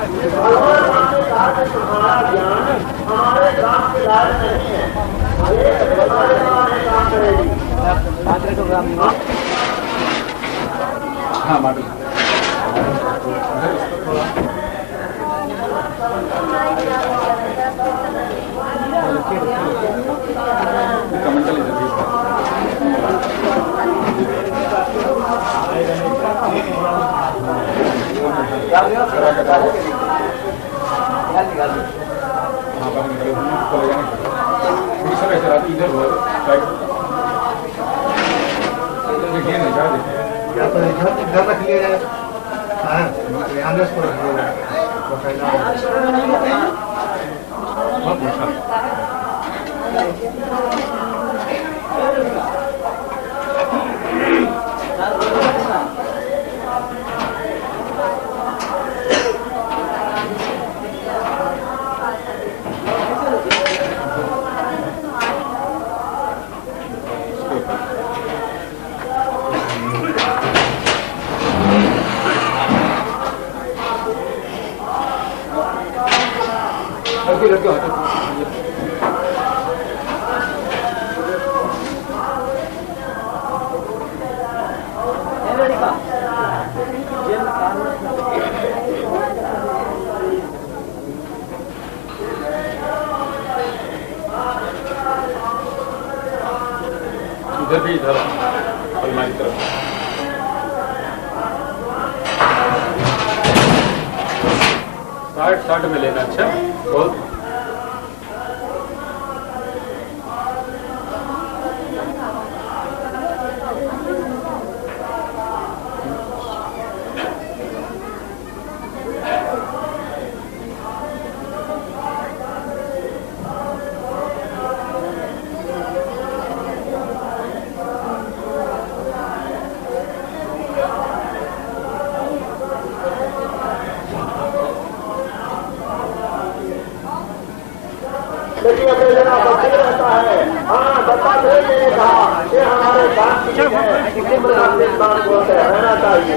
भगवान राम ने कहा कि तुम्हारा ज्ञान हमारे काम के लायक नहीं है, ये हमारे काम करेगी। हाँ माडू कमेंटल इधर रख लिया जाए। हाँ ध्यान से इसको रख लिया इधर भी इधर अलमारी तरफ 60 में लेना। अच्छा बहुत लेकिन अपने जगह बच्चे रहता है। हाँ दत्तात्रेय जी ने कहा ये हमारे काम की है, इसी प्रकार से इंसान को रहना चाहिए।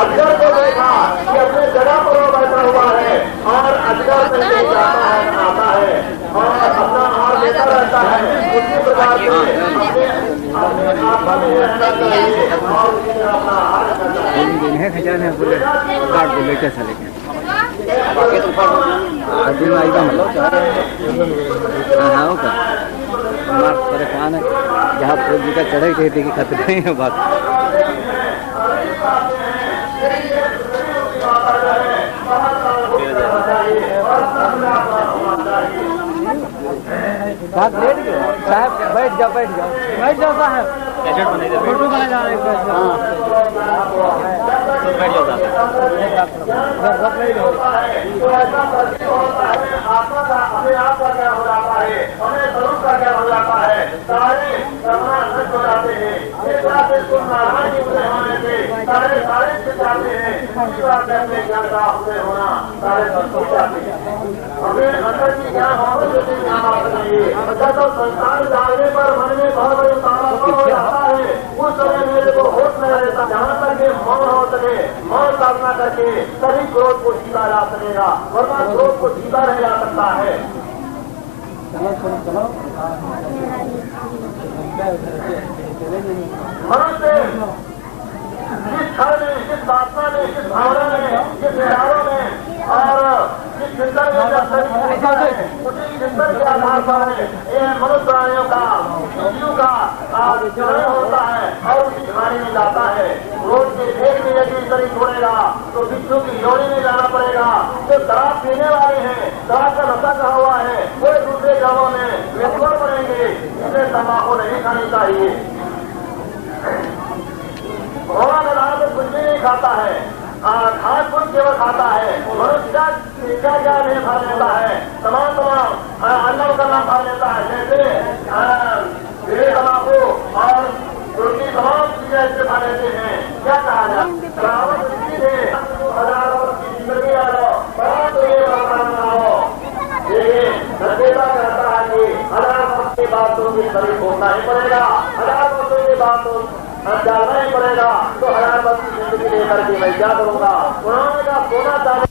अजगर को देखा कि अपने जगह पर वो बैठा हुआ है और अजगर से जाता है, आता है और अपना आहार लेता रहता है। उसी प्रकार से अपने आत्मा में रहना चाहिए और उसी में अपना आहार लेना चाहिए। खजाने बोले काट को लेकर चले गए अभी आएगा मतलब हाँ का हमारा परेशान है जहाँ फौज जी का चढ़े गए थे कि खतरे नहीं है बात साहब बैठ जाओ साहब फोटो बना जा रहे आत्मा का अपने आप का क्या हो जाता है, अपने स्वरूप का क्या हो जाता है, सारे करुणा नष्ट हो जाते हैं। इस बात से नारायण जी उदय होने से सारे छिप जाते हैं। इसी बात से अपने ज्ञान का उदय होना सारे संतोष जाते हैं। हमें अंदर की ज्ञान होने से भी ज्ञान आ सकेंगे। अच्छा तो संसार जागने पर मन में बहुत बड़ी तालाब हो जाता है। उस समय मेरे को होश नहीं रहता। जहाँ तक ये मौन हो सके, मौन साधना करके तभी क्रोध को जीता जा सकेगा, वरना क्रोध को जीता नहीं जा सकता है। मनुष्य जिस क्षण में, जिस वासना में, जिस भावना में, जिस विचारों में और जिस चिंतन में जब शरीर उसी चिंतन के आधार पर ये मनुष्य प्राणियों का, जीव का चरण होता है और उसी खाने में जाता है। रोज के एक में यदि शरीर छोड़ेगा तो विष्णु की योनि में जाना पड़ेगा। जो शराब पीने वाले हैं, शराब का नशा कहा हुआ है, वो दूसरे गांवों में व्यक्ति पड़ेंगे। इसलिए तम्बाकू नहीं खानी चाहिए। भगवान राम तो कुछ भी नहीं खाता है, घास फूस केवल खाता है। मनुष्य क्या नहीं खा लेता है, तमाम अन्न करना खा लेता है। जैसे तम्बाकू और रोटी तमाम चीजें ऐसे खा लेते हैं। क्या कहा जाए, रावण ऋषि ने हजारों की जिंदगी बड़ा तो ये बनाओ। ये सचेता कहता है कि 1000 वर्ष की बात तो भी शरीर होना ही पड़ेगा। 1000 वर्षों की बात तो जाना ही पड़ेगा। तो 1000 वर्ष की जिंदगी लेकर के मैं क्या करूंगा। उन्होंने कहा सोना चाहिए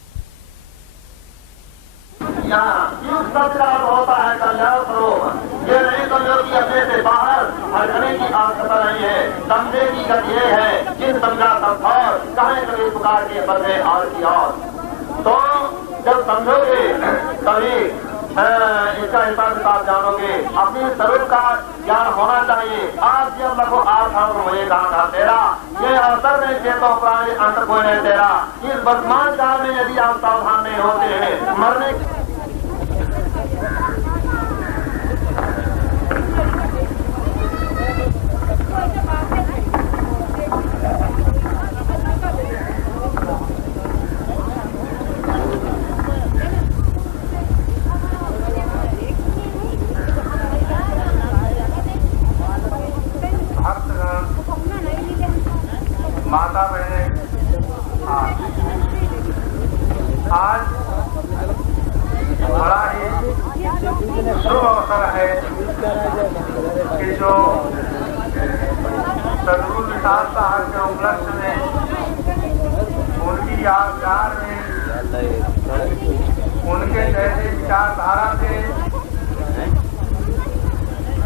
सबसे होता है कल्याण स्वरूप। ये नहीं समझो कि अपने से बाहर हटने की आवश्यकता नहीं है। समझे की गति ये है जिन समझा सब और कहे कभी पुकार के बदले और की और। तो जब समझोगे तभी इसका हिसाब किताब जानोगे। अपने स्वरूप का ज्ञान होना चाहिए। आज जब लगो आठ मुझे कहा तेरा ये अवसर में चेतो प्राणी अंतर कोई नहीं तेरा। इस वर्तमान काल में यदि आप सावधान नहीं होते हैं मरने माता बहने आज बड़ा ही शुभ अवसर है कि जो सदगुरु विकास साहब के उपलक्ष्य में उनकी यादगार में उनके जैसे विचारधारा से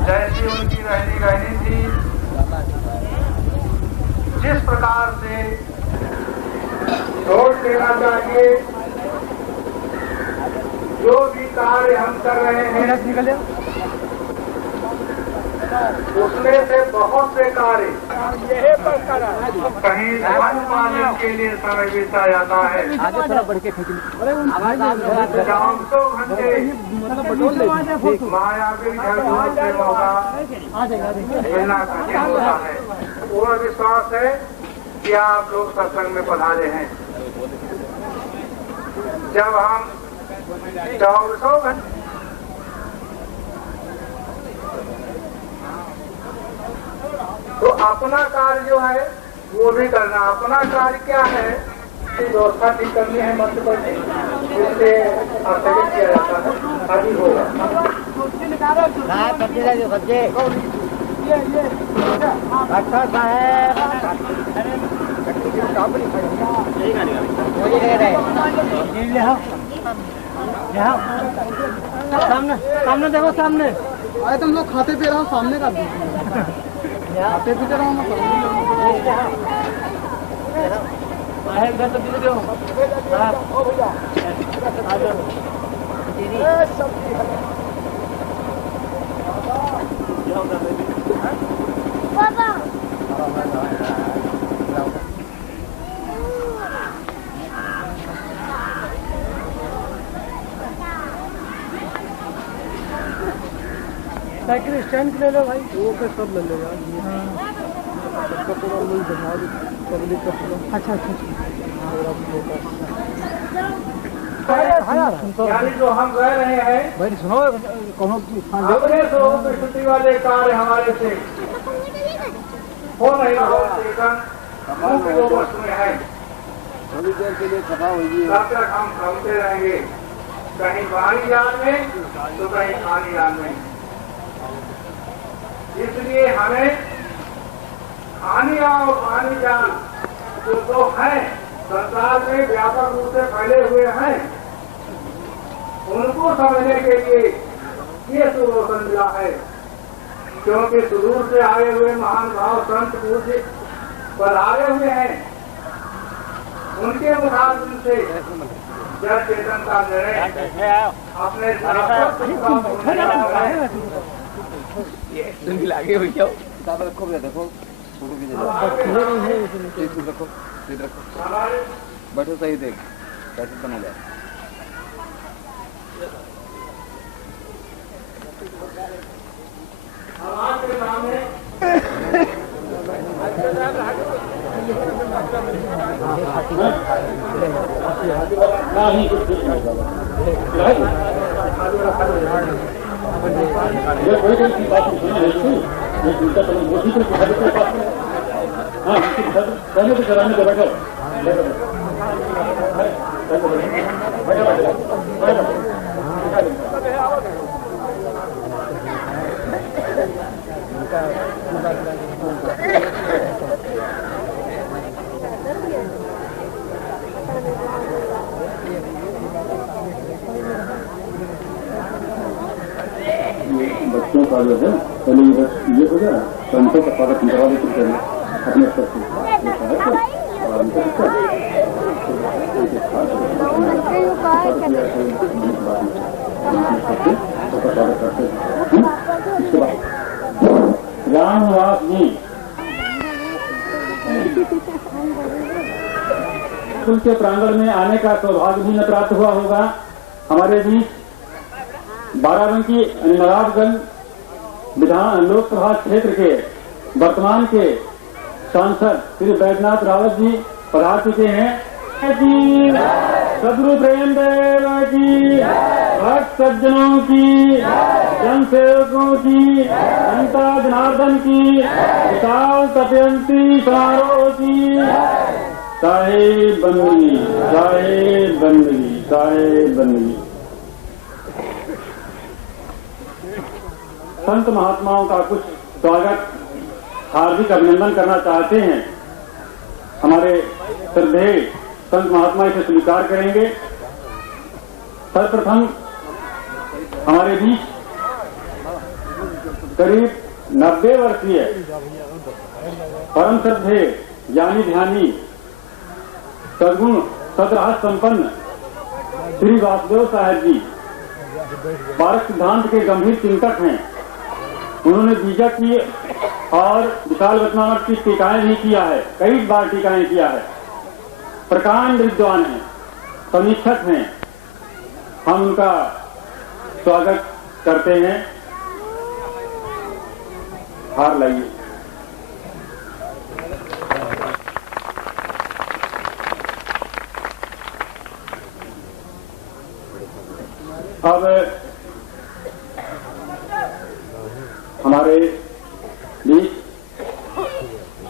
जैसी उनकी रहनी थी जिस प्रकार से छोड़ देना चाहिए। जो भी कार्य हम कर रहे हैं उसमें से बहुत से कार्य कहीं वन पालन के लिए समय बीता जाता है। 400 घंटे मायावी झरझोर से मौका मिलना कठिन होता है। पूरा विश्वास है कि आप लोग सत्संग में पधारे हैं। जब हम 400 घंटे तो अपना कार्य जो है वो भी करना। अपना कार्य क्या है कि व्यवस्था ठीक करनी है मंच पर जिससे स्थगित किया जाता है अभी होगा। अच्छा साहब सामने सामने देखो सामने अरे तुम लोग खाते पी रहो सामने कर दो खाते पीते रहो साइकिल स्टैंड ले लो भाई। वो के सब ले लो यार। सबका पूरा मूल बना दो पब्लिक का पूरा। अच्छा यानी जो हम कह रहे हैं भाई सुनो अपने स्वरूप स्थिति वाले कार्य हमारे से हो नहीं है। थोड़ी देर के लिए सफा होगी तब तक हम थमते रहेंगे। कहीं बाहरी जान में तो कहीं खानी जान में। इसलिए हमें खानी और पानी जान जो दो हैं संसार में व्यापक रूप से फैले हुए हैं उनको समझने के लिए ये सुरोधन मिला है। क्योंकि सुदूर से आए हुए महान भाव संत पूज्य पधारे हुए हैं। उनके मुताबिक से जब चेतन का निर्णय अपने लागे हुई क्या किताब रखो भैया देखो फोटो भी रखो बैठो सही देख कैसे बना जाए। के सामने भक्तों का जो है पहले ये हो जाए तो उनको का स्वागत करवा देते करें अपने स्तर से और उनका स्वागत करते हैं। इसके बाद रामनिवास जी स्कूल के प्रांगण में आने का सौभाग्य भी न प्राप्त हुआ होगा। हमारे बीच बाराबंकी नवाबगंज विधान लोकसभा क्षेत्र के वर्तमान के सांसद श्री बैजनाथ रावत जी पधार चुके हैं। सदगुरु प्रेम देव की, भक्त सज्जनों की, जन सेवकों की, जनता जनार्दन की, विशाल तपयंती समारोह की साहेब बंदगी, साहेब बंदगी, साहेब बंदगी। संत महात्माओं का कुछ स्वागत हार्दिक अभिनंदन करना चाहते हैं। हमारे श्रद्धेय संत महात्मा इसे स्वीकार करेंगे। सर्वप्रथम हमारे बीच करीब 90 वर्षीय परम श्रद्धेय ज्ञानी ध्यानी सद्गुण सदराज संपन्न श्री वासुदेव साहेब जी पारक सिद्धांत के गंभीर चिंतक हैं। उन्होंने बीजक की और विशाल वचनामृत की टीकाएं भी किया है, कई बार टीकाएं किया है। प्रकांड विद्वान हैं, समीक्षक हैं। हम उनका स्वागत करते हैं। हार लाइए। अब हमारे बीच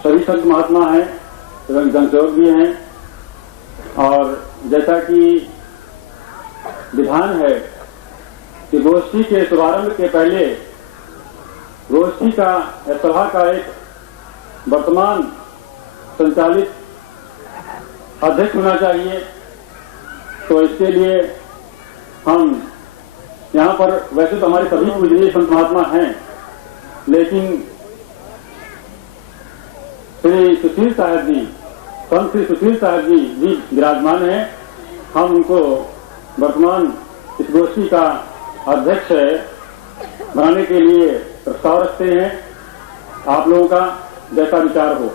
सभी संत महात्मा हैं एवं जनसेवक भी हैं और जैसा कि विधान है कि गोष्ठी के शुभारंभ के पहले गोष्ठी का या सभा का एक वर्तमान संचालित अध्यक्ष होना चाहिए। तो इसके लिए हम यहाँ पर वैसे तो हमारे सभी पूजनीय संत महात्मा हैं, लेकिन श्री सुशील साहब जी, संत श्री सुशील साहब जी भी विराजमान हैं। हम उनको वर्तमान इस गोष्ठी का अध्यक्ष बनाने के लिए प्रस्ताव रखते हैं। आप लोगों का जैसा विचार हो।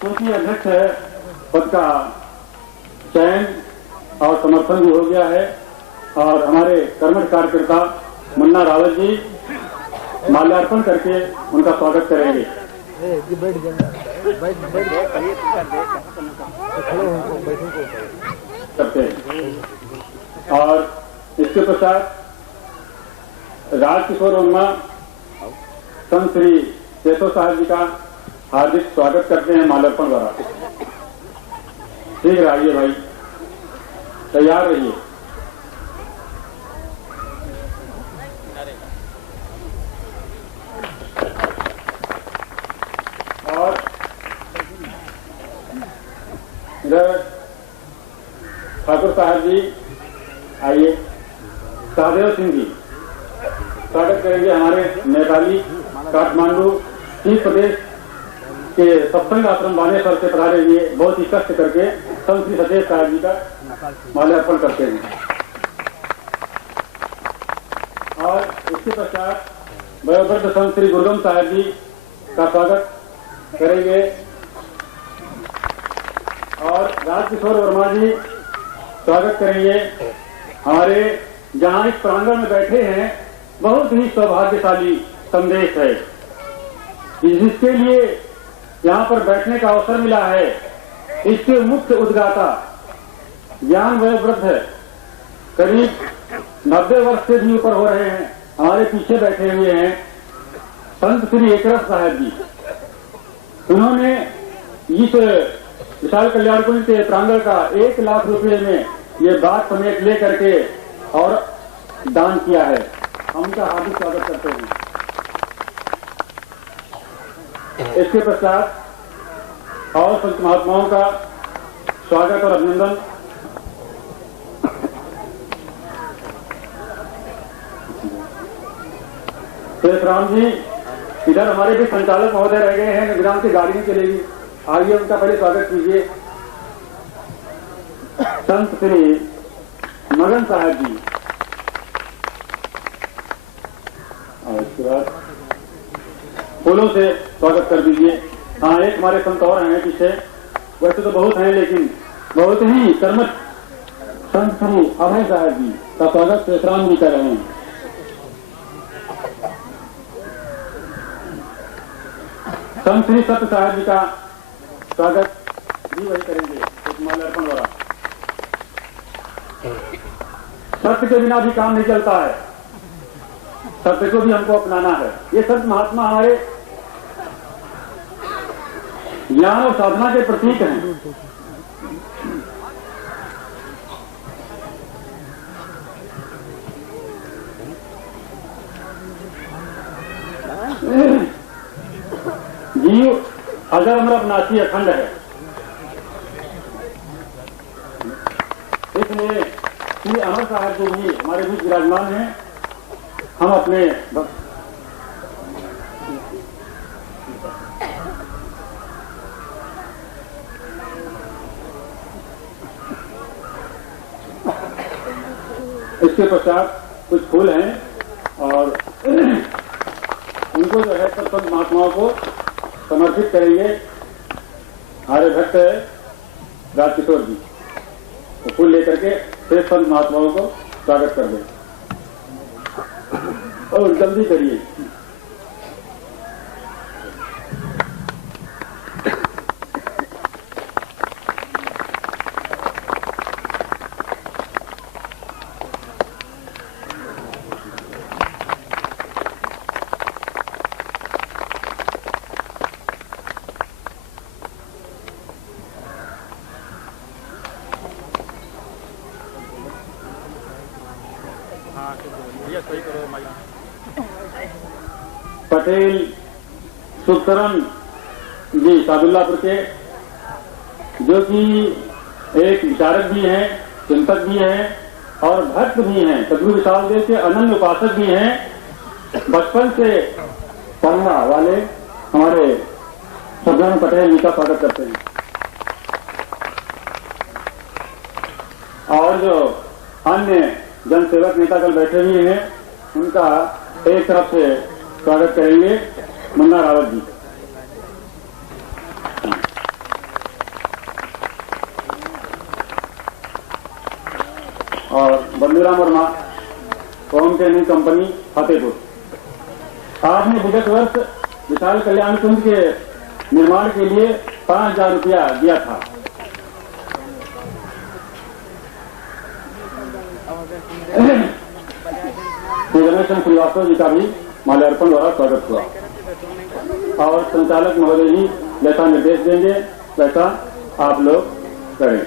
क्योंकि अध्यक्ष पद का चयन और समर्थन भी हो गया है और हमारे कर्मठ कार्यकर्ता मुन्ना रावत जी माल्यार्पण करके उनका स्वागत करेंगे। करते हैं और इसके पश्चात राजकिशोर वर्मा संत श्री केशव साहब जी का हार्दिक स्वागत करते हैं माल्यार्पण द्वारा। शीघ्र आइए भाई, तैयार रहिए। और इधर ठाकुर साहब जी आइए। सहदेव सिंह जी स्वागत करेंगे हमारे नेपाली काठमांडू तीन प्रदेश के सत्संग आश्रम बानेश्वर से पधारे हुए बहुत ही कष्ट करके संत श्री सचेत साहब जी का माल्यार्पण करते हैं। और इसके पश्चात वयोवृद्ध संत श्री गुरुगम साहब जी का स्वागत करेंगे और राजकिशोर वर्मा जी स्वागत करेंगे। हमारे जहां इस प्रांगण में बैठे हैं बहुत ही सौभाग्यशाली संदेश है, जिसके लिए यहाँ पर बैठने का अवसर मिला है। इसके मुख्य उद्गाता ज्ञान वयोवृद्ध है, करीब 90 वर्ष से भी ऊपर हो रहे हैं, हमारे पीछे बैठे हुए हैं संत श्री एकरस साहब जी। उन्होंने इस विशाल कल्याण कुंज के प्रांगण का 1 लाख रुपए में ये बात समेत ले करके और दान किया है। हम उनका हार्दिक स्वागत करते हैं। इसके पश्चात और संत महात्माओं का स्वागत और अभिनंदन शेषराम जी, इधर हमारे भी संचालक महोदय रह गए हैं, नंदग्राम की गाड़ी नहीं चलेगी, आइए उनका पहले स्वागत कीजिए। संत श्री मगन साहब जी, और इसके बाद फूलों से स्वागत कर दीजिए। हाँ, एक हमारे संत और हैं पीछे, वैसे तो बहुत हैं लेकिन बहुत ही कर्मठ संत श्री अभय साहब जी का स्वागत शेषराम जी कर रहे हैं। संत श्री सत्य साहब जी का स्वागत भी वही करेंगे, एक माल्यार्पण द्वारा। सत्य के बिना भी काम नहीं चलता है, सत्य को भी हमको अपनाना है। ये संत महात्मा हमारे ज्ञान और साधना के प्रतीक हैं। जीव अजर अमर अविनाशी अखंड है, इसलिए श्री अमर साहब जी भी हमारे बीच विराजमान हैं। हम अपने इसके पश्चात कुछ फूल हैं और उनको जो है सब संत महात्माओं को समर्पित करेंगे हमारे भक्त राजकिशोर जी। तो फूल लेकर के फिर संत महात्माओं को स्वागत कर दें और जल्दी करिए। पटेल सुखकरण जी सादुल्लापुर के, जो कि एक विचारक भी हैं, चिंतक भी हैं और भक्त भी हैं, सदगुरु विशाल देव के अनन्य उपासक भी हैं। बचपन से पढ़ना वाले हमारे सुखकरण पटेल जी का स्वागत करते हैं। और जो अन्य जनसेवक नेतागण बैठे हुए हैं, उनका एक तरफ से स्वागत करेंगे मुन्ना रावत जी। और Banduram Verma, home training company Fatehpur. आपने विगत वर्ष विशाल कल्याण कुंज के निर्माण के लिए 5,000 रुपया दिया था। रमेश श्रीवास्तव जी का भी माल्यार्पण द्वारा स्वागत हुआ और संचालक महोदय जी जैसा निर्देश देंगे वैसा आप लोग करें।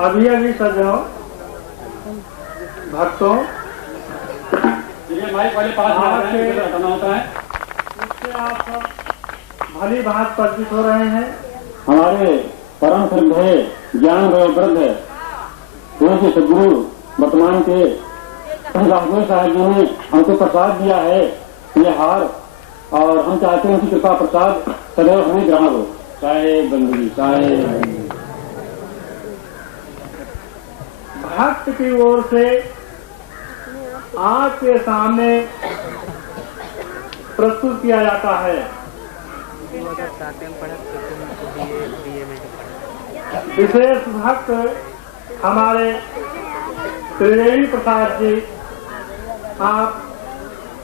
अभी सज्जनों, भक्तों, ये माइक वाले पास हटाना होता है। इससे आप सब भली भांति परिचित हो रहे हैं। हमारे परम श्रद्धेय ज्ञान वृद्ध पूज्य सदगुरु वर्तमान के राघवेंद्र साहब जी ने हमको प्रसाद दिया है, ये हार, और हम चाहते हैं उनकी कृपा प्रसाद सदैव हमें ग्रहण हो। चाहे बंदगी चाहे भक्त की ओर से आपके सामने प्रस्तुत किया जाता है। विशेष भक्त हमारे त्रिवेणी प्रसाद जी, आप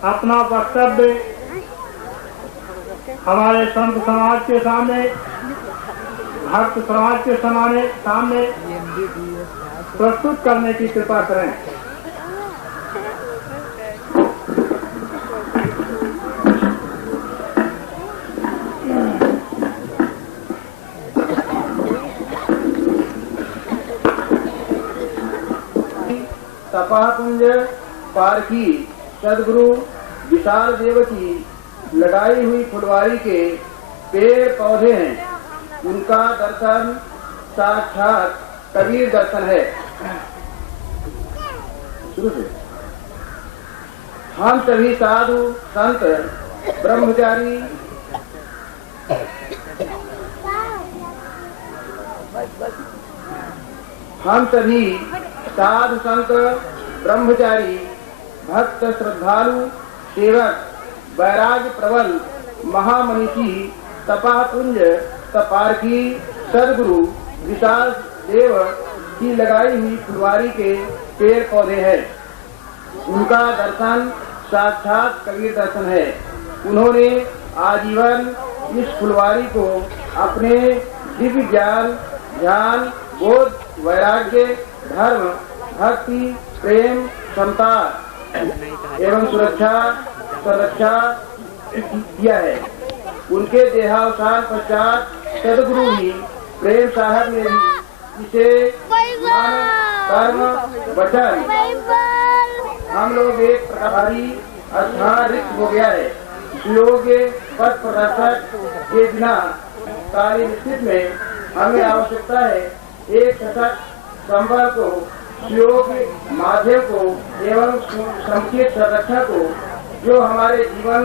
अपना वक्तव्य हमारे संत समाज के सामने, भक्त समाज के सामने प्रस्तुत करने की कृपा करें। तपाकुंज पारखी सदगुरु विशाल देव की लगाई हुई फुलवारी के पेड़ पौधे हैं, उनका दर्शन साक्षात कबीर दर्शन है। शुरू से हम सभी साधु संत ब्रह्मचारी भक्त श्रद्धालु सेवक वैराग्य प्रबल महामनीषी तपापुंज तपारकी सदगुरु विशाल देव की लगाई हुई फुलवारी के पेड़ पौधे हैं। उनका दर्शन साक्षात कबीर दर्शन है। उन्होंने आजीवन इस फुलवारी को अपने दिव्य ज्ञान ध्यान बोध वैराग्य धर्म भक्ति प्रेम क्षमता एवं सुरक्षा किया है। उनके देहावसान पश्चात सदगुरु ही प्रेम साहब ने भी इसे मन कर्म वचन हम लोग एक प्रकारी स्थान रिक्त हो गया है। योग्य पथ प्रदर्शक के बिना कार्य निश्चित में हमें आवश्यकता है एक सशक्त संबल को योग्य माध्यम को एवं समुचित संरक्षण को जो हमारे जीवन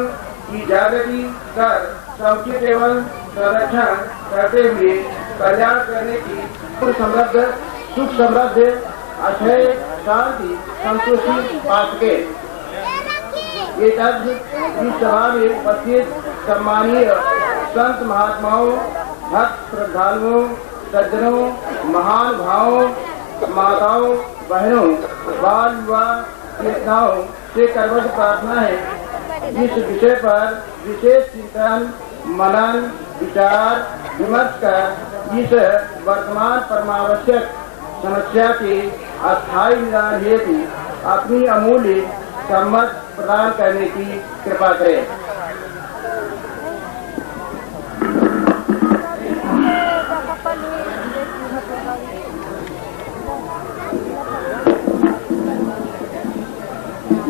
की जागृति कर समुचित एवं संरक्षण करते हुए कल्याण करने की सुख समृद्ध अक्षय शांति संतुष्टि पा सके। ये तथ्य इस सभा में उपस्थित सम्मानीय संत महात्माओं भक्त श्रद्धालुओं सज्जनों महान भावों माताओं बहनों बाल युवा चेतनाओं से करवट प्रार्थना है इस विषय पर विशेष चिंतन मनन विचार विमर्श कर इस वर्तमान परमावश्यक समस्या के अस्थायी निदान हेतु अपनी अमूल्य सम्मत प्रदान करने की कृपा करें।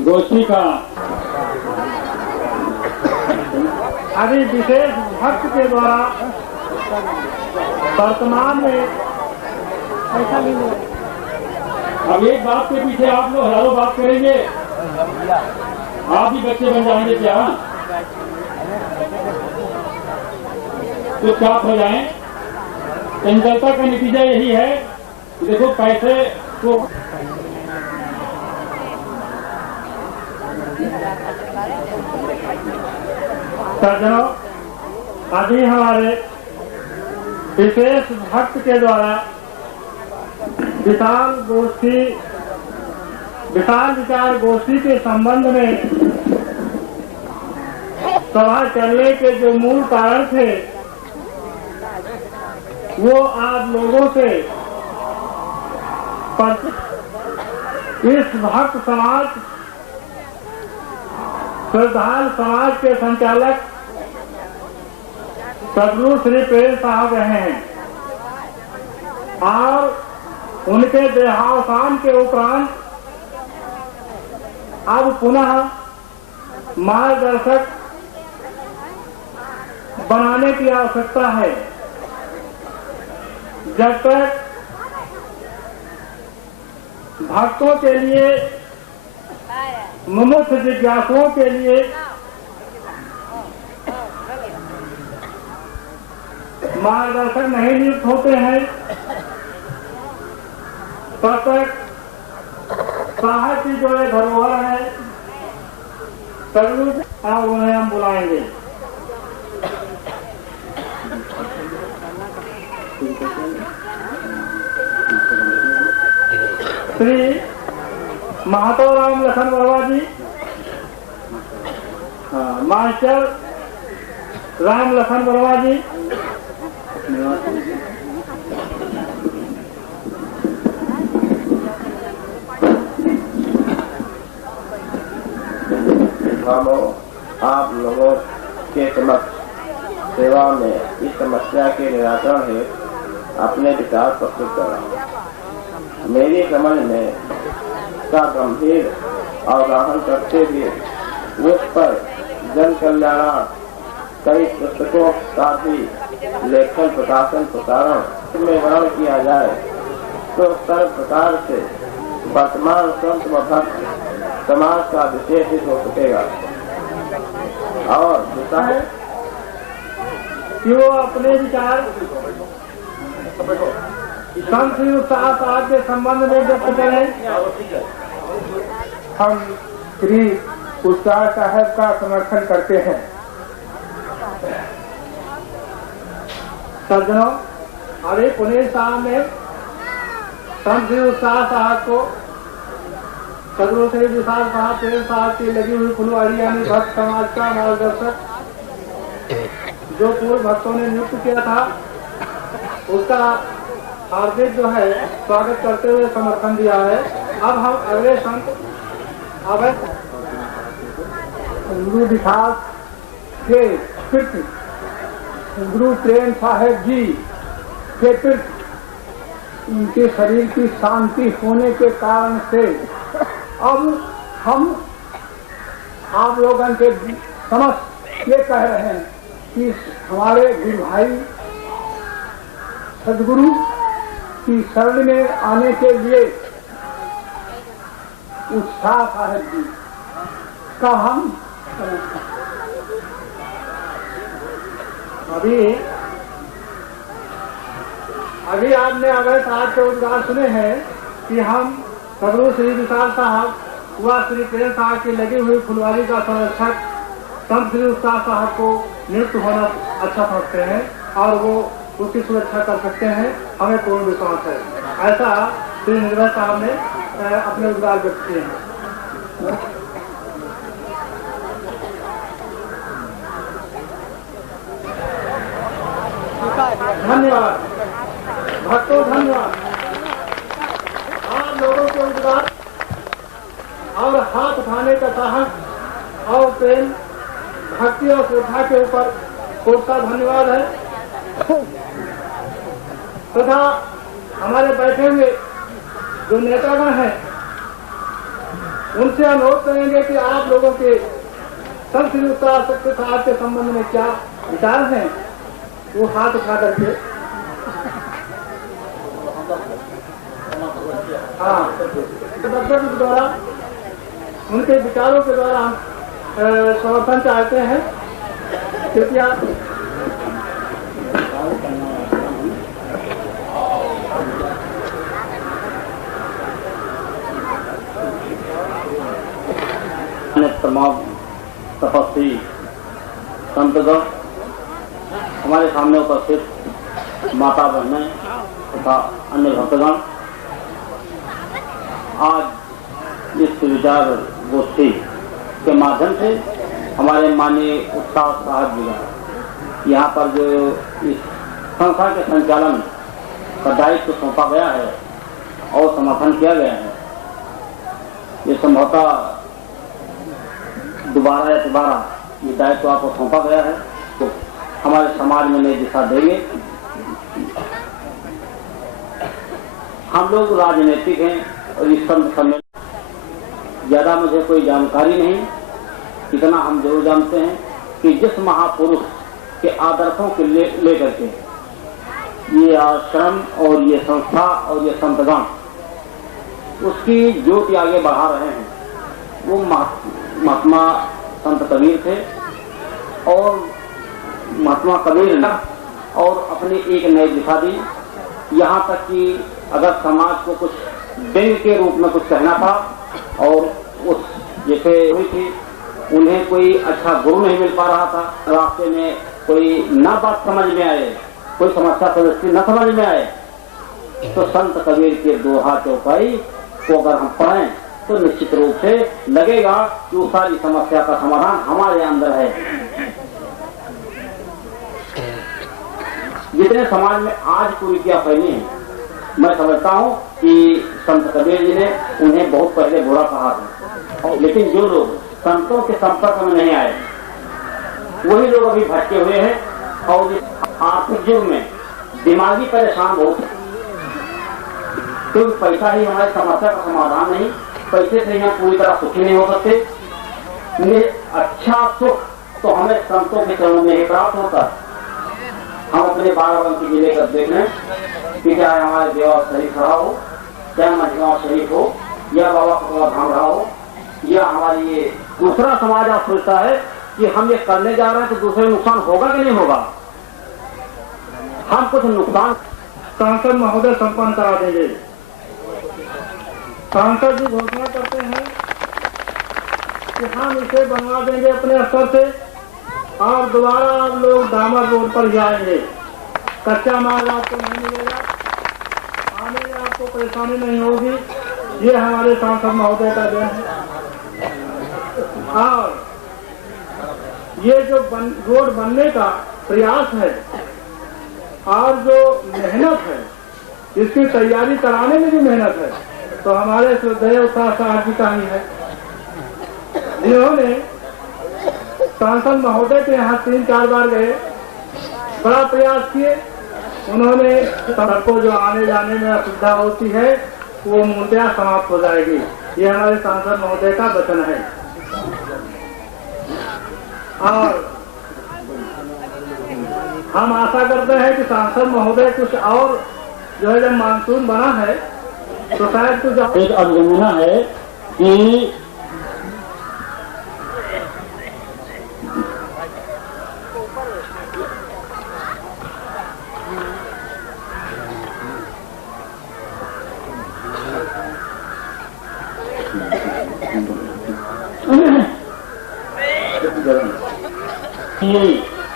गोष्ठी का अभी विशेष भक्त के द्वारा वर्तमान में अब एक बात के पीछे आप लोग हजारों बात करेंगे, आप भी बच्चे बन जाएंगे क्या? तो क्या हो जाए? चंचलता का नतीजा यही है। देखो पैसे को सज्जनों अभी हमारे विशेष भक्त के द्वारा विशाल विचार गोष्ठी के संबंध में सभा चलने के जो मूल कारण थे वो आप लोगों से इस भक्त समाज श्रद्धालु समाज के संचालक सदगुरु श्री प्रेम साहब रहे हैं और उनके देहावसान के उपरांत अब पुनः मार्गदर्शक बनाने की आवश्यकता है। जब तक भक्तों के लिए मुमुक्ष जिज्ञासुओं के लिए मार्गदर्शक नहीं नियुक्त होते हैं तब तक साहब की जो है धरोहर है सदगुरु और उन्हें हम बुलाएंगे। श्री महातो राम लखन वर्मा जी, मास्टर राम लखन वर्मा जी, हम आप लोगों के समक्ष सेवा में इस समस्या के निराकरण हेतु अपने विचार प्रस्तुत कर रहा हूँ। मेरी समझ में का गंभीर अवगाहन करते हुए उस पर जन कल्याण कई पुस्तकों का भी लेखन प्रकाशन प्रसारण में वर्णन किया जाए तो सर्व प्रकार से वर्तमान संत व भक्त समाज का विशेष हित हो सकेगा। और दूसरा है कि वो अपने विचार संत श्री उत्साह साहब के संबंध में व्यक्त करें। हम श्री उत्साह साहब का समर्थन करते हैं। सज्जनों, अभी पुणे साहब ने संत श्री उत्साह साहब को सदगुरु श्री विशाल साहब प्रेम साहब की लगी हुई फुलवाड़ी यानी भक्त समाज का मार्गदर्शक जो पूर्व भक्तों ने नियुक्त किया था उसका हार्दिक जो है स्वागत करते हुए समर्थन दिया है। अब हम अगले संत गुरु विकास के तीर्थ गुरु प्रेम साहब जी के तीर्थ उनके शरीर की शांति होने के कारण से अब हम आप लोगों के समक्ष ये कह रहे हैं कि हमारे गुरु भाई सदगुरु की शरण में आने के लिए उत्साह साहब जी का हम अभी आपने अगर साहब के उद्गार सुने हैं कि हम सदगुरु श्री विशाल साहब व श्री प्रेम साहब की लगी हुई फुलवारी का संरक्षक संत श्री उत्साह साहब को नियुक्त होना अच्छा समझते हैं और वो उसकी सुरक्षा कर सकते हैं, हमें पूर्ण विश्वास है। ऐसा श्री निर्भय साहब ने अपने उद्गार व्यक्त किए हैं। धन्यवाद भक्तों, धन्यवाद। आप लोगों के उद्गार और हाथ उठाने का साहस और प्रेम भक्ति और श्रद्धा के ऊपर कोटका धन्यवाद है। तथा हमारे बैठे हुए जो नेतागण हैं उनसे अनुरोध करेंगे कि आप लोगों के संत श्री उत्साह साहब के संबंध में क्या विचार हैं वो हाथ उठा करके वक्तव्य के द्वारा उनके विचारों के द्वारा हम समर्थन चाहते हैं। कृपया तमाम तपस्वी संतगण, हमारे सामने उपस्थित माता बहनें तथा अन्य भक्तगण, आज इस विचार गोष्ठी के माध्यम से हमारे माननीय उत्साह साहब जी का यहाँ पर जो इस संस्था के संचालन का दायित्व सौंपा गया है और समर्थन किया गया है, ये संभवतः दोबारा या तिबारा ये दायित्व आपको सौंपा गया है तो हमारे समाज में नई दिशा देंगे। हम लोग राजनीतिक हैं और इस संत सम्मेलन ज्यादा मुझे कोई जानकारी नहीं, इतना हम जरूर जानते हैं कि जिस महापुरुष के आदर्शों के लेकर के ये आश्रम और ये संस्था और ये संतगण उसकी ज्योति आगे बढ़ा रहे हैं, वो महात्मा संत कबीर थे। और महात्मा कबीर ने और अपनी एक नई दिशा दी। यहाँ तक कि अगर समाज को कुछ व्यंग के रूप में कुछ कहना था और उस जैसे हुई थी, उन्हें कोई अच्छा गुरु नहीं मिल पा रहा था, रास्ते में कोई न बात समझ में आए, कोई समस्या सदस्य न समझ में आए, तो संत कबीर के दोहा चौपाई को अगर हम पढ़ें तो निश्चित रूप से लगेगा कि उस सारी समस्या का समाधान हमारे अंदर है। जितने समाज में आज कुरीतियां फैली हैं, मैं समझता हूं कि संत कबीर जी ने उन्हें बहुत पहले बुरा कहा था, लेकिन जो लोग संतों के संपर्क में नहीं आए वही लोग अभी भटके हुए हैं और इस आर्थिक युग में दिमागी परेशान बहुत है, क्योंकि पैसा ही हमारी समस्या का समाधान नहीं, पैसे से ही हम पूरी तरह सुखी नहीं हो सकते। अच्छा सुख तो हमें संतों के चरणों में ही प्राप्त होता है। हम अपने बाराबंकी जिले का देख लें कि चाहे हमारे देवा शरीफ रहा हो, चाहे मझगांव शरीफ हो, या बाबा फतवा धाम रहा हो, या हमारी ये दूसरा समाज आप सोचता है कि हम ये करने जा रहे हैं तो दूसरे नुकसान होगा कि नहीं होगा। हम कुछ नुकसान सांसद महोदय संपन्न करा देंगे। सांसद जी घोषणा करते हैं कि हम इसे बनवा देंगे अपने स्तर से और दोबारा आप लोग डामर रोड पर जाएंगे। कच्चा माल आपको नहीं मिलेगा, आने में आपको परेशानी नहीं होगी। ये हमारे सांसद महोदय का देन है। और ये जो रोड बनने का प्रयास है और जो मेहनत है, इसकी तैयारी कराने में जो मेहनत है, तो हमारे श्रद्धेय उत्साह साहब जी का ही है, जिन्होंने सांसद महोदय के यहाँ 3-4 बार गए, बड़ा प्रयास किए। उन्होंने सबको जो आने जाने में असुविधा होती है वो मूलतः समाप्त हो जाएगी। ये हमारे सांसद महोदय का वचन है। और हम आशा करते हैं कि सांसद महोदय कुछ और जो है, जब मानसून बना है तो शायद कुछ एक अवगणना है कि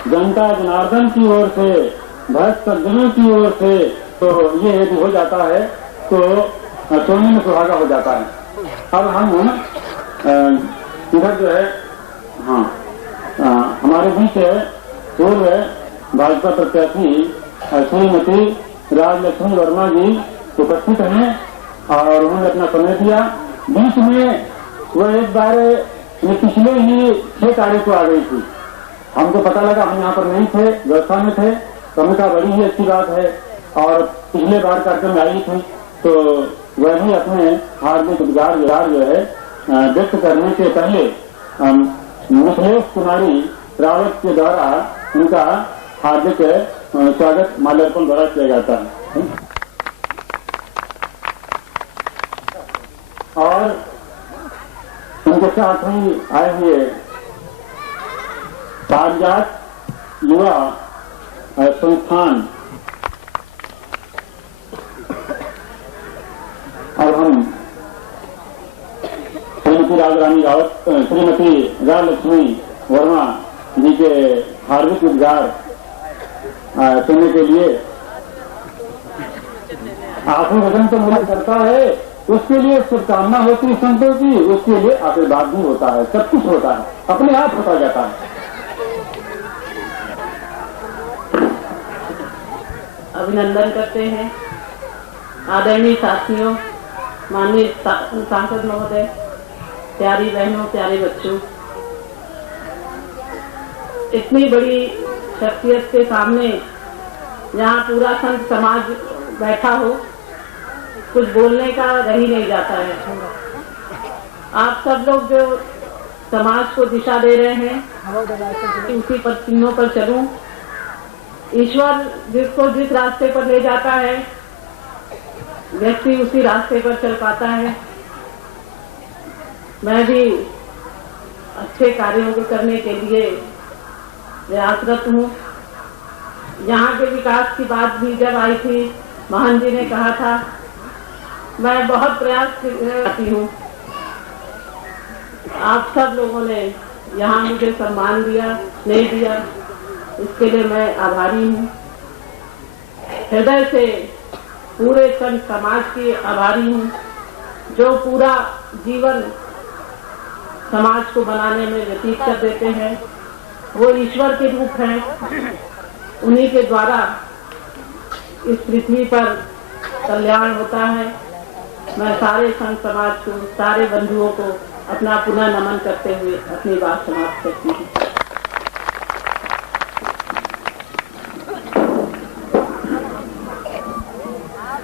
जनता जनार्दन की ओर से, भक्त सज्जनों की ओर से, तो ये यदि हो जाता है तो सोने में सुहागा हो जाता है। अब हम इधर जो है, हमारे बीच पूर्व भाजपा प्रत्याशी श्रीमती राजलक्ष्मी वर्मा जी उपस्थित हैं और उन्होंने अपना समय दिया। बीच में वह एक बार पिछले ही 6 तारीख को आ गई थी। हमको पता लगा, हम यहाँ पर नहीं थे, व्यवस्था में थे, तो हमने कहा बड़ी ही अच्छी बात है। और पिछले बार कार्यक्रम में आई थी तो वह भी अपने हार्दिक उद्गार जो है व्यक्त करने से पहले मिथिलेश कुमारी रावत के द्वारा उनका हार्दिक स्वागत माल्यार्पण द्वारा किया जाता है। और उनके साथ ही आए हुए पारिजात युवा संस्थान, और हम श्रीमती राजलक्ष्मी वर्मा जी के हार्दिक उद्गार सुनने के लिए आशीर्वाद तो मुझे करता है, उसके लिए शुभकामना होती है संतों की, उसके लिए आशीर्वाद भी होता है, सब कुछ होता है, अपने आप होता जाता है। अभिनंदन करते हैं आदरणीय साथियों, माननीय सांसद महोदय, प्यारी बहनों, प्यारे बच्चों, इतनी बड़ी शख्सियत के सामने यहाँ पूरा संत समाज बैठा हो, कुछ बोलने का रह ही नहीं जाता है। आप सब लोग जो समाज को दिशा दे रहे हैं, उसी पर चिन्हों पर चलूं। ईश्वर जिसको जिस रास्ते पर ले जाता है, व्यक्ति उसी रास्ते पर चल पाता है। मैं भी अच्छे कार्यों को करने के लिए प्रयासरत हूँ। यहाँ के विकास की बात भी जब आई थी, महान जी ने कहा था, मैं बहुत प्रयास करती हूँ। आप सब लोगों ने यहाँ मुझे सम्मान दिया, नहीं दिया, इसके लिए मैं आभारी हूँ। हृदय से पूरे संत समाज की आभारी हूँ, जो पूरा जीवन समाज को बनाने में व्यतीत कर देते हैं। वो ईश्वर के रूप हैं, उन्हीं के द्वारा इस पृथ्वी पर कल्याण होता है। मैं सारे संत समाज को, सारे बंधुओं को अपना पुनः नमन करते हुए अपनी बात समाप्त करती हूँ।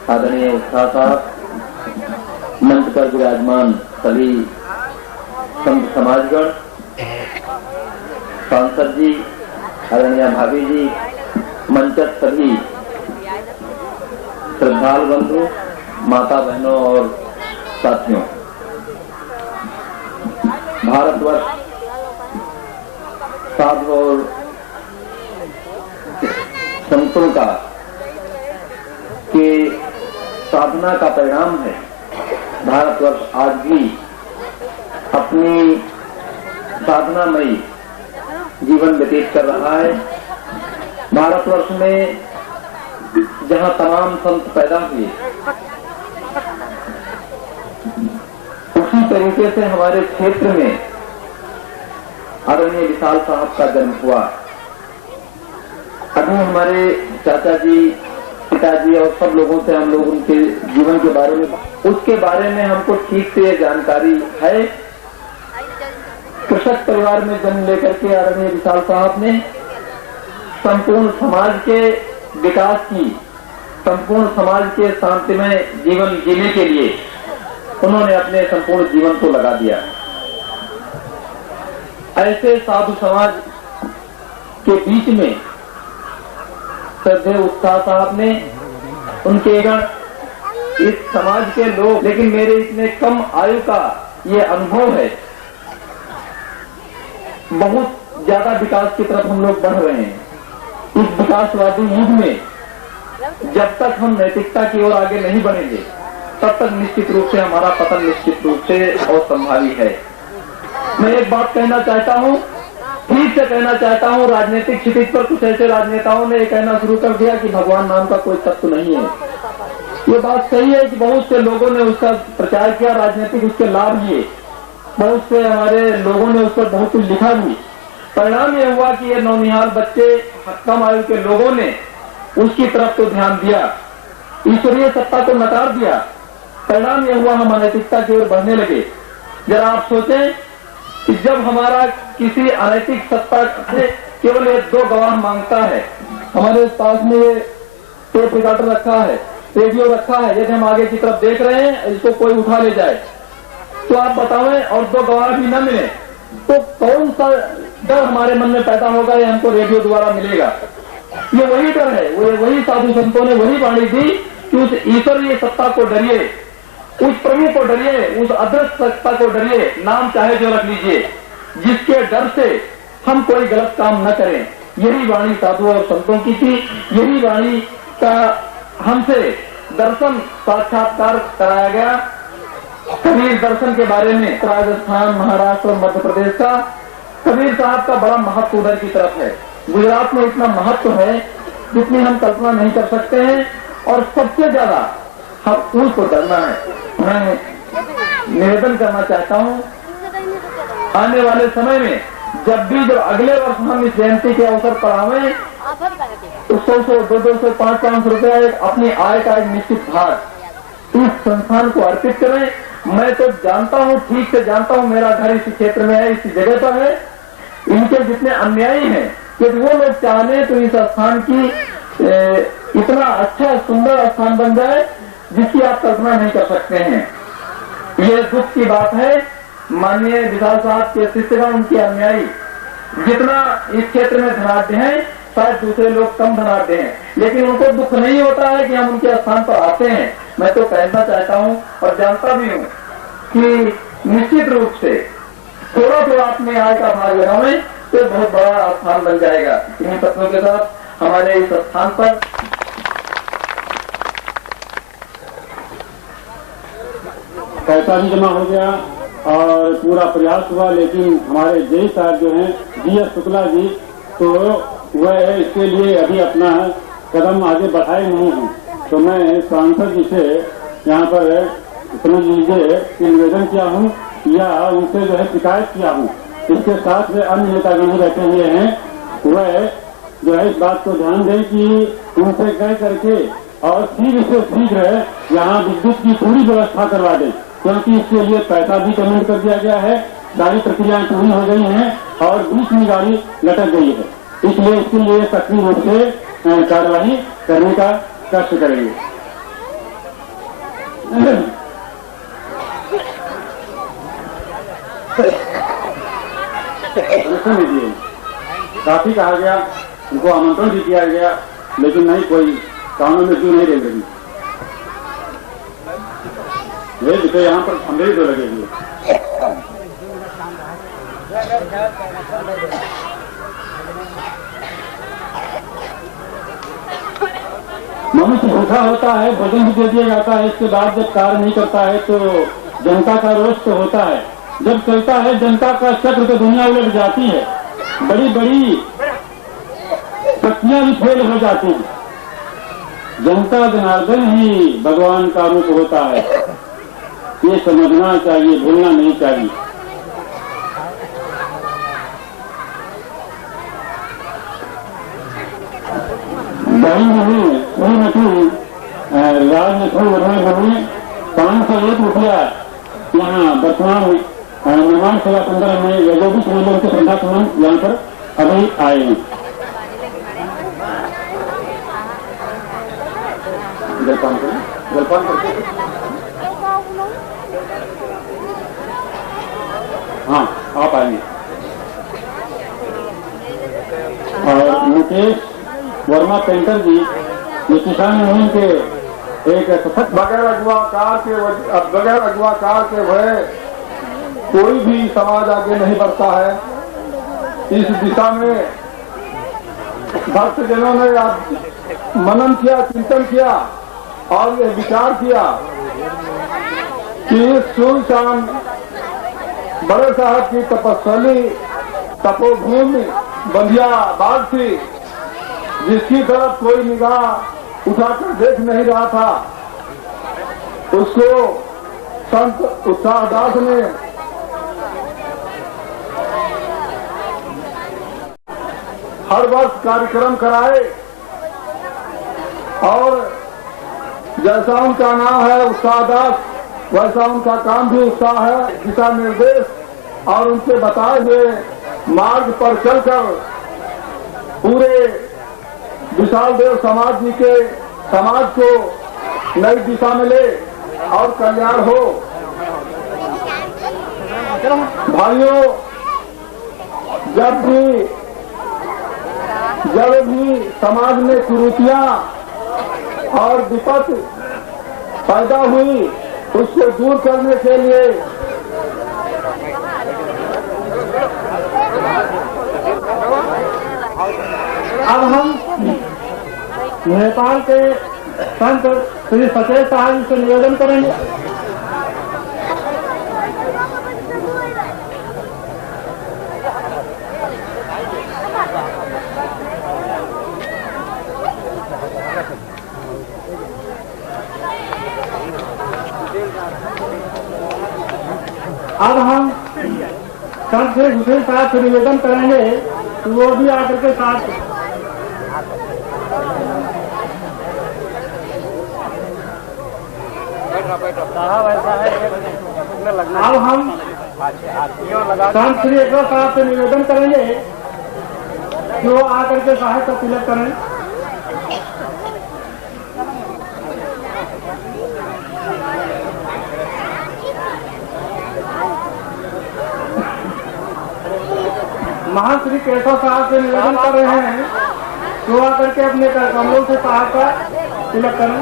आदरणीय उत्साह साहब, मंच पर विराजमान सभी संत समाजगण, सांसद जी, आदरणीय भाभी जी, मंचस्थ सभी श्रद्धालु बंधु, माता बहनों और साथियों, भारतवर्ष साधु और संतों का के साधना का परिणाम है। भारतवर्ष आज भी अपनी साधनामयी जीवन व्यतीत कर रहा है। भारतवर्ष में जहां तमाम संत पैदा हुए, उसी तरीके से हमारे क्षेत्र में आदरणीय विशाल साहब का जन्म हुआ। अभी हमारे चाचा जी, पिताजी और सब लोगों से हम लोग उनके जीवन के बारे में, उसके बारे में हमको ठीक से जानकारी है। कृषक परिवार में जन्म लेकर के आदरणीय विशाल साहब ने संपूर्ण समाज के विकास की, संपूर्ण समाज के शांतिमय जीवन जीने के लिए उन्होंने अपने संपूर्ण जीवन को लगा दिया। ऐसे साधु समाज के बीच में श्रद्धेय उत्साह साहब ने, उनके गण, इस समाज के लोग, लेकिन मेरे इतने कम आयु का ये अनुभव है, बहुत ज्यादा विकास की तरफ हम लोग बढ़ रहे हैं। इस विकासवादी युग में जब तक हम नैतिकता की ओर आगे नहीं बढ़ेंगे, तब तक निश्चित रूप से हमारा पतन निश्चित रूप से असंभावी है। मैं एक बात कहना चाहता हूँ, ठीक से कहना चाहता हूँ, राजनीतिक क्षितिज पर कुछ ऐसे राजनेताओं ने कहना शुरू कर दिया कि भगवान नाम का कोई तत्व नहीं है। ये बात सही है कि बहुत से लोगों ने उसका प्रचार किया, राजनीतिक उसके लाभ लिए, बहुत से हमारे लोगों ने उस पर बहुत कुछ लिखा भी। परिणाम यह हुआ कि ये नौनिहाल बच्चे, कम आयु के लोगों ने उसकी तरफ तो ध्यान दिया, ईश्वरीय सत्ता को नकार दिया। परिणाम यह हुआ हम अनैतिकता की ओर बढ़ने लगे। जरा आप सोचें कि जब हमारा किसी अनैतिक सत्ता से केवल ये 2 गवाह मांगता है, हमारे पास में ये टेप रिकॉर्डर रखा है, रेडियो रखा है, यदि हम आगे की तरफ देख रहे हैं, इसको कोई उठा ले जाए तो आप बतावें, और 2 गवाह भी न मिले तो कौन सा डर हमारे मन में पैदा होगा, ये हमको रेडियो द्वारा मिलेगा। ये वही डर है, वही साधु संतों ने वही वाणी दी कि उस ईश्वरीय सत्ता को डरिए, उस प्रभु को डरिए, उस अदृश्य सत्ता को डरिए, नाम चाहे जो रख लीजिए, जिसके डर से हम कोई गलत काम न करें। यही वाणी साधु और संतों की थी। यही वाणी का हमसे दर्शन साक्षात्कार कराया गया। कबीर दर्शन के बारे में राजस्थान, महाराष्ट्र और मध्य प्रदेश का कबीर साहब का बड़ा महत्व उधर की तरफ है। गुजरात में इतना महत्व है जितनी हम कल्पना नहीं कर सकते हैं, और सबसे ज्यादा हम उसको डरना है। मैं निवेदन करना चाहता हूँ, आने वाले समय में जब अगले वर्ष हम इस जयंती के अवसर पर आवे तो 100, 200, 500 रुपया अपनी आय का एक निश्चित भाग इस संस्थान को अर्पित करें। मैं तो जानता हूँ, ठीक से जानता हूँ, मेरा घर इस क्षेत्र में है, इस जगह पर है। इनके जितने अन्यायी हैं, यदि वो लोग चाहने तो इस स्थान की इतना अच्छा सुंदर स्थान बन जाए जिसकी आप कल्पना नहीं कर सकते हैं। ये दुख की बात है। माननीय विशाल साहब के शिष्यगण, उनके अन्यायी जितना इस क्षेत्र में धनाढ़ हैं, शायद दूसरे लोग कम धनाढ़ हैं, लेकिन उनको दुख नहीं होता है कि हम उनके स्थान पर आते हैं। मैं तो कहना चाहता हूँ और जानता भी हूँ कि निश्चित रूप से थोड़ा थोड़ा अपने आय का भाग लगावें तो बहुत बड़ा स्थान बन जाएगा। इन्हीं तत्वों के साथ हमारे इस स्थान पर पैसा भी जमा हो गया और पूरा प्रयास हुआ, लेकिन हमारे जय साहब जो हैं DS शुक्ला जी, तो वह इसके लिए अभी अपना कदम आगे बढ़ाए नहीं हैं। तो मैं सांसद जी से यहाँ पर समझ लीजिए कि निवेदन किया हूँ या उनसे जो है शिकायत किया हूँ। इसके साथ में अन्य नेतागण बैठे हुए हैं, वह जो है इस बात को ध्यान दें कि उनसे कह करके और शीघ्र से शीघ्र यहाँ विद्युत की पूरी व्यवस्था करवा दें, क्योंकि इसके लिए पैसा भी पेमेंट कर दिया गया है, सारी प्रक्रियाएं पूरी हो गई हैं और बीच में गाड़ी लटक गई है। इसलिए इसके लिए सक्रिय रूप से कार्यवाही करने का कष्ट करेंगे। काफी कहा गया, उनको आमंत्रण भी किया गया, लेकिन नहीं, कोई कानों में जू नहीं रह रही। ये देखो यहाँ पर खंभे तो लगे हुए। मनुष्य भूखा होता है, भोजन भी दे दिया जाता है, इसके बाद जब कार्य नहीं करता है तो जनता का रोष तो होता है। जब चलता है जनता का चक्र तो दुनिया उलट जाती है, बड़ी बड़ी शक्तियां भी फेल हो जाती हैं। जनता जनार्दन ही भगवान का रूप होता है, ये समझना चाहिए, भूलना नहीं चाहिए। राजनीति 501 रुपया यहाँ वर्तमान निर्माण सेवा केंद्र में यजोगित मंडल के श्रद्धा सुमन यहाँ पर अभी आए हैं। जलपान करके हाँ आप आएंगे। और मुकेश वर्मा पेंटर जी, ये किसान यूनियन के एक सशक्त बगैर अगुवाकार के भय कोई भी समाज आगे नहीं बढ़ता है। इस दिशा में भक्तजनों ने मनन किया, चिंतन किया और यह विचार किया कि सुल्तान बड़े साहब की तपस्वी तपोभूमि बंधिया बाग थी, जिसकी तरफ कोई निगाह उठाकर देख नहीं रहा था, उसको संत उत्साहदास ने हर वर्ष कार्यक्रम कराए और जैसा उनका नाम है उत्साहदास, वैसा उनका काम भी उत्साह है। दिशा निर्देश और उनके बताए हुए मार्ग पर चलकर पूरे विशाल देव समाज जी के समाज को नई दिशा मिले और कल्याण हो। भाइयों, जब भी समाज में कुरीतियां और विपत्ति पैदा हुई, उसको दूर करने के लिए अब हम नेपाल के संत श्री सचेत साहब से निवेदन करेंगे। अब हम संत श्री हुसैन साहब से निवेदन करेंगे कि वो भी आकर के साथ अब हम संत श्री एकरा साहब से निवेदन करेंगे कि वो आकर के साहब का तिलक करें। महाश्री केशव साहब से निवेदन कर रहे हैं कि वो आकर के अपने कमलों से साहब का तिलक करें।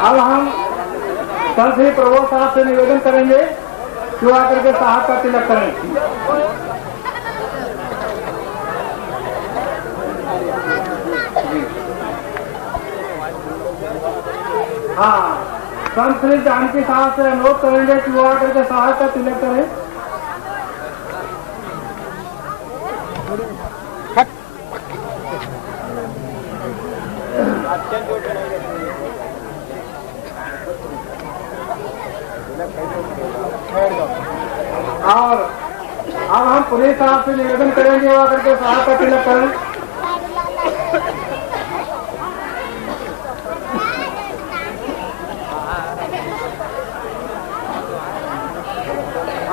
अब हम संत श्री प्रभु साहब से निवेदन करेंगे कि वो आकर के साहब का तिलक करें। हाँ, संत श्री जानकी साहब से अनुरोध करेंगे कि वो आकर के साहब का तिलक करें। और अब हम पुलिस साहब से निवेदन करेंगे वो आकर के साहब का तिलक करें।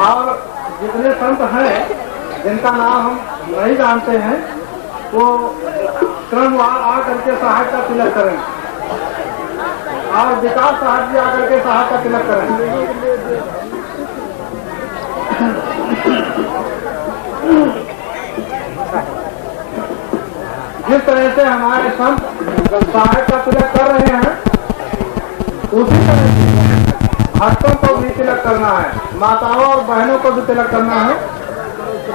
और जितने संत हैं जिनका नाम हम नहीं जानते हैं, वो क्रमवार आकर के साहब का तिलक करें। और विकास साहब जी आकर के साहब का तिलक करें। जिस तरह से हमारे संत साहब का तिलक कर रहे हैं, उसी तरह भक्तों को भी तिलक करना है, माताओं और बहनों को भी तिलक करना है।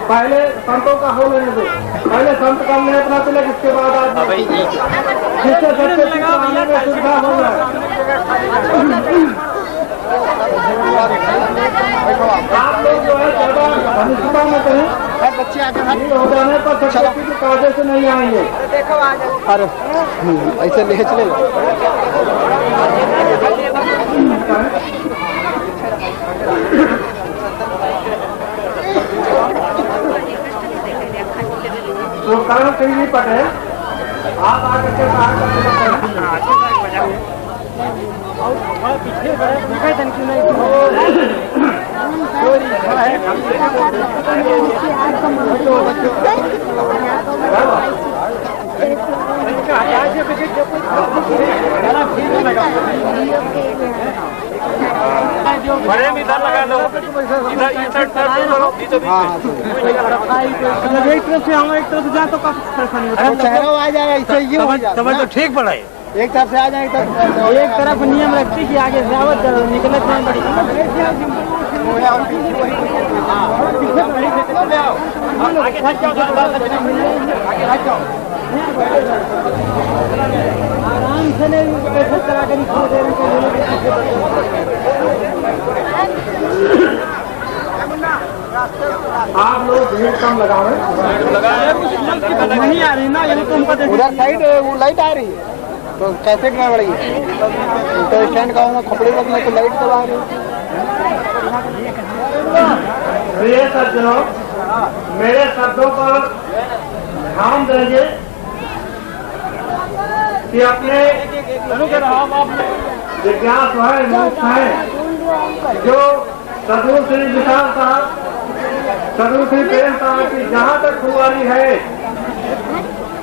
पहले संतों का हो लेने दो, पहले संत कर ले अपना तिलक, इसके बाद आप जिससे सबसे आने में सुविधा हो जाए। आप लोग जो है ज्यादा घनिष्ठता में करें, हो जाने पर सरस्वती के कायदे से नहीं आएंगे। अरे ऐसे ले चले वो करण सिंह जी पटेल, आप आकर के बाहर बड़े में इधर लगा लो, इधर इधर करो, बीचों बीच। एक तरफ से हम एक तरफ से जाए तो काफी परेशानी होती है। चेहरा आ जाएगा, इससे ये हो जाएगा। समझ तो ठीक पड़ा है। एक तरफ से आ जाए, एक तरफ नियम रखती कि आगे जावत निकले तो बड़ी आराम से नहीं कैसे चला कर आप लोग भीड़ कम लगाओ। नहीं आ रही ना, ये तो हमको उधर साइड वो लाइट आ रही है तो कैसे क्या बढ़ी है, तो स्टैंड का कपड़े रखने तो लाइट तो आ रही है। प्रिय सज्जनों, मेरे शब्दों पर ध्यान देंगे कि अपने जिज्ञास है, मुक्त है, जो सदगुरु श्री विशाल साहब, सदगुरु श्री प्रेम साहब की जहाँ तक खुआरी है,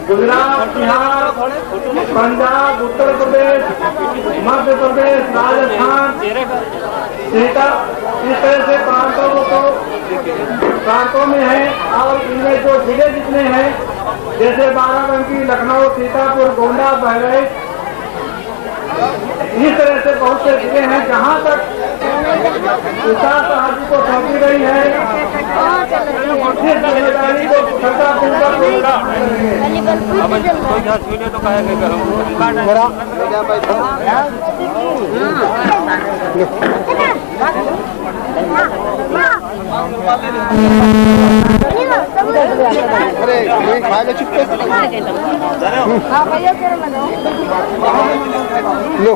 गुजरात, बिहार, पंजाब, उत्तर प्रदेश, मध्य प्रदेश, राजस्थान, सीता, इस तरह से प्रांतों में है। और इनमें जो जिले जितने हैं, जैसे बाराबंकी, लखनऊ, सीतापुर, गोंडा, बहराइच, इस तरह से बहुत से जिले हैं जहाँ तक विशाल साहब जी को सौंपी गई है, इस जिम्मेदारी को कुशलतापूर्वक पूरा अरे खाएगा चुपके लो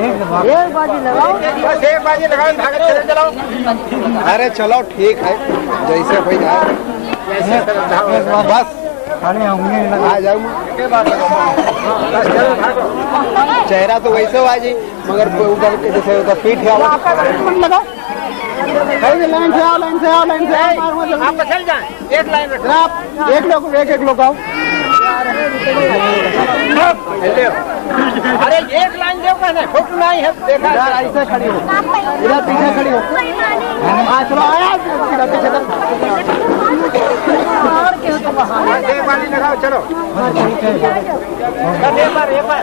एक बाजी लगाओ, बस एक बाजी लगाओ, भागत चले चलाओ। अरे चलो ठीक है, जैसे हो जाए बस आ जाऊँ। चेहरा तो वैसे बाजी, मगर उधर जैसे उधर पीठ है लगाओ। लाइन से आओ, लाइन से आओ, लाइन से आओ। आप चल जाए, एक लाइन रखो। आप एक लोग आओ। अरे एक लाइन दो, कहने फोटो नहीं है, देखा ऐसे खड़ी हो, इधर पीछे खड़ी हो। चलो आया पीछे एक बाजी लगाओ, चलो एक बार एक बार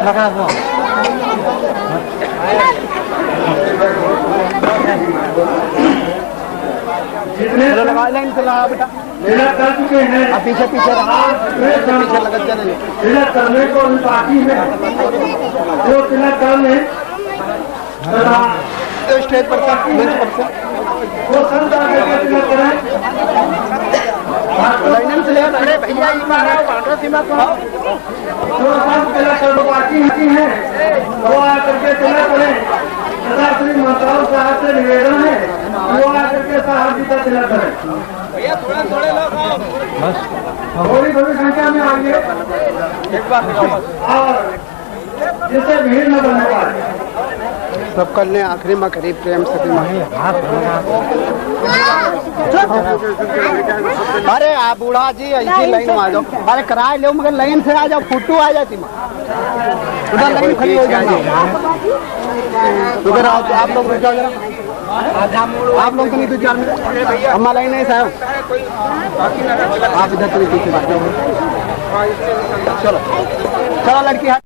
लगा दो। जितने लाइन से लगा बेटा, तिलक कर चुके हैं, पीछे पीछे पीछे लगा चले। तिलक करने को भी बाकी है, जो तिलक कर ले स्टेज पर बेंच पर से वो संत आकर तिलक करें। लाइन से अरे भैया सीमा को जो संत तिलक कर बाकी है, वो आकर के तिलक करें। तथा श्री मंत्रालय साहब से निवेदन है, वो आकर के साहब जी का तिलक करें। करेंगे और जिससे भीड़ न बन पाए। सब कर लें आखिरी में करीब प्रेम से अरे आप बूढ़ा जी ऐसी लाइन में आ जाओ। अरे किराए लो मगर लाइन से आ जाओ, फोटो आ जाती उधर लाइन खड़ी हो जाएगी। उधर आप लोग रुक जाओ जरा, आप लोग तो नहीं 2-4 मिनट हमारा लाइन नहीं साहब, आप इधर तो पीछे बैठ जाओ। चलो चलो लड़की